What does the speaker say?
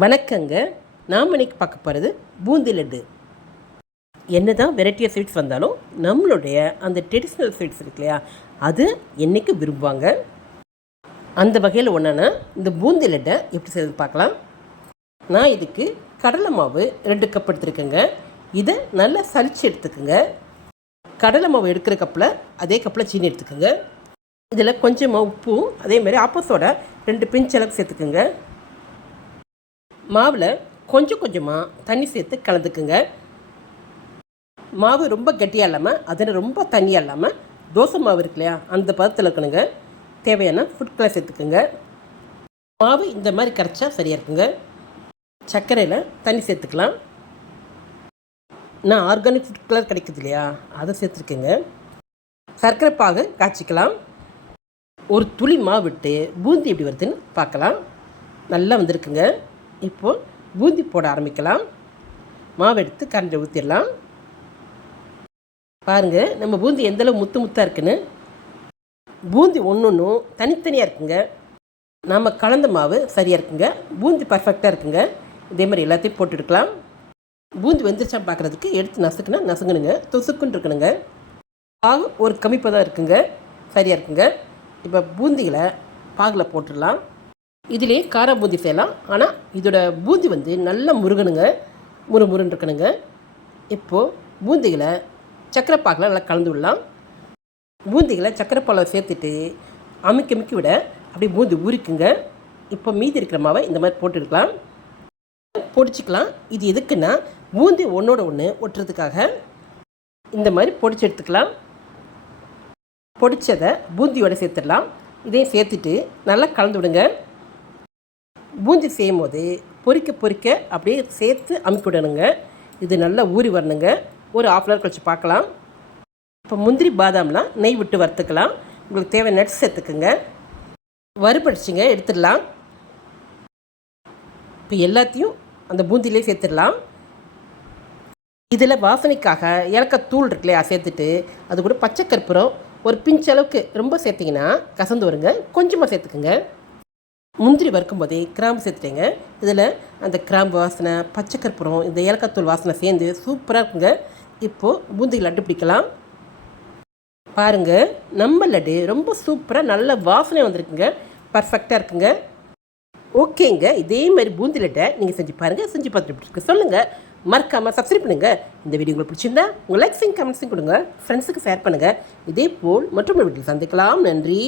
வணக்கங்க. நாம் இன்னைக்கு பார்க்க போகிறது பூந்தி லட்டு. என்ன தான் வெரைட்டி ஆஃப் ஸ்வீட்ஸ் வந்தாலும் நம்மளுடைய அந்த ட்ரெடிஷ்னல் ஸ்வீட்ஸ் இருக்கு இல்லையா அது என்றைக்கு விரும்புவாங்க? அந்த வகையில் ஒன்றான இந்த பூந்தி லட்டை எப்படி செய்யறது பார்க்கலாம். நான் இதுக்கு கடலை மாவு ரெண்டு கப் எடுத்துருக்கேங்க. இதை நல்லா சளிச்சு எடுத்துக்கோங்க. கடலை மாவு எடுக்கிற கப்பில் அதே கப்பில் சீனி எடுத்துக்கோங்க. இதில் கொஞ்சமாக உப்பும் அதே மாதிரி ஆப்போஸோட ரெண்டு பிஞ்ச் அளவுக்கு சேர்த்துக்கோங்க. மாவில் கொஞ்சம் கொஞ்சமாக தண்ணி சேர்த்து கலந்துக்குங்க. மாவு ரொம்ப கட்டியாக இல்லாமல் அதில் ரொம்ப தண்ணியாக இல்லாமல் தோசை மாவு இருக்கு இல்லையா அந்த பதத்தில் இருக்கணுங்க. தேவையான ஃபுட் கலர் சேர்த்துக்குங்க. மாவு இந்த மாதிரி கரைச்சா சரியாக இருக்குங்க. சர்க்கரையில் தண்ணி சேர்த்துக்கலாம். நான் ஆர்கானிக் ஃபுட் கலர் கிடைக்குது இல்லையா அதை சேர்த்துருக்கேங்க. சர்க்கரை பாகு காய்ச்சிக்கலாம். ஒரு துளி மாவு விட்டு பூந்தி எப்படி வருதுன்னு பார்க்கலாம். நல்லா வந்திருக்குங்க. இப்போது பூந்தி போட ஆரம்பிக்கலாம். மாவு எடுத்து கரண்டில் ஊற்றிடலாம் பாருங்கள் நம்ம பூந்தி எந்தளவு முத்து முத்தாக இருக்குன்னு. பூந்தி ஒன்று ஒன்றும் தனித்தனியாக இருக்குங்க. நாம் கலந்த மாவு சரியாக இருக்குங்க. பூந்தி பர்ஃபெக்டாக இருக்குங்க. இதே மாதிரி எல்லாத்தையும் போட்டுடுக்கலாம் பூந்தி வெந்துருச்சா பார்க்குறதுக்கு எடுத்து நசுக்குனா நசுங்கணுங்க. தொசுக்குன்னு இருக்கணுங்க. பாகு ஒரு கம்மிப்பதாக இருக்குங்க. சரியாக இருக்குங்க. இப்போ பூந்திகளை பாகில் போட்டுடலாம். இதிலே கார பூந்தி செய்யலாம். ஆனால் இதோட பூந்தி வந்து நல்லா முருகணுங்க முறு முருன்னு இருக்கணுங்க. இப்போது பூந்திகளை சக்கரை நல்லா கலந்து விடலாம். பூந்திகளை சக்கரை பாலை சேர்த்துட்டு அமுக்கி அமுக்கி விட அப்படியே பூந்தி உரிக்குங்க. இப்போ மீதி இருக்கிற மாவை இந்த மாதிரி போட்டுருக்கலாம். பொடிச்சிக்கலாம். இது எதுக்குன்னா பூந்தி ஒன்றோட ஒன்று ஒட்டுறதுக்காக இந்த மாதிரி பொடிச்சு எடுத்துக்கலாம். பொடிச்சதை பூந்தியோட சேர்த்துடலாம். இதையும் சேர்த்துட்டு நல்லா கலந்து விடுங்க. பூந்தி செய்யும் போது பொறிக்க பொறிக்க அப்படியே சேர்த்து அமுக்கி விடணுங்க இது நல்லா ஊறி வரணுங்க. ஒரு ஆஃப் அன் கழிச்சு பார்க்கலாம். இப்போ முந்திரி பாதாம்லாம் நெய் விட்டு வறுத்துக்கலாம். உங்களுக்கு தேவை நட்ஸ் சேர்த்துக்குங்க. வறுபடிச்சுங்க எடுத்துடலாம். இப்போ எல்லாத்தையும் அந்த பூந்திலே சேர்த்துடலாம். இதில் வாசனைக்காக ஏலக்காய் தூள் இருக்கு இல்லையா சேர்த்துட்டு அது கூட பச்சை கற்பூரம் ஒரு பிஞ்ச் அளவுக்கு ரொம்ப சேர்த்திங்கன்னா கசந்து வருங்க. கொஞ்சமாக சேர்த்துக்குங்க. முந்திரி வறுக்கும்போதே கிராம்பு சேர்த்துட்டேங்க. இதில் அந்த கிராம்பு வாசனை பச்சை கற்பூரம் இந்த ஏலக்காய் தூள் வாசனை சேர்ந்து சூப்பராக இருக்குங்க. இப்போது பூந்தி லட்டு பிடிக்கலாம். பாருங்கள் நம்ம லட்டு ரொம்ப சூப்பராக நல்ல வாசனை வந்திருக்குங்க. பர்ஃபெக்டாக இருக்குங்க. ஓகேங்க இதே மாதிரி பூந்தி லட்டை நீங்கள் செஞ்சு பாருங்கள் செஞ்சு பார்த்துட்டு எப்படி இருக்கு சொல்லுங்கள் மறக்காமல் சப்ஸ்கிரைப் பண்ணுங்கள் இந்த வீடியோ உங்களுக்கு பிடிச்சிருந்தா உங்கள் லைக்ஸையும் கமெண்ட்ஸையும் கொடுங்க. ஃப்ரெண்ட்ஸுக்கு ஷேர் பண்ணுங்கள் இதே போல் மற்றும் வீட்டில் சந்திக்கலாம். நன்றி.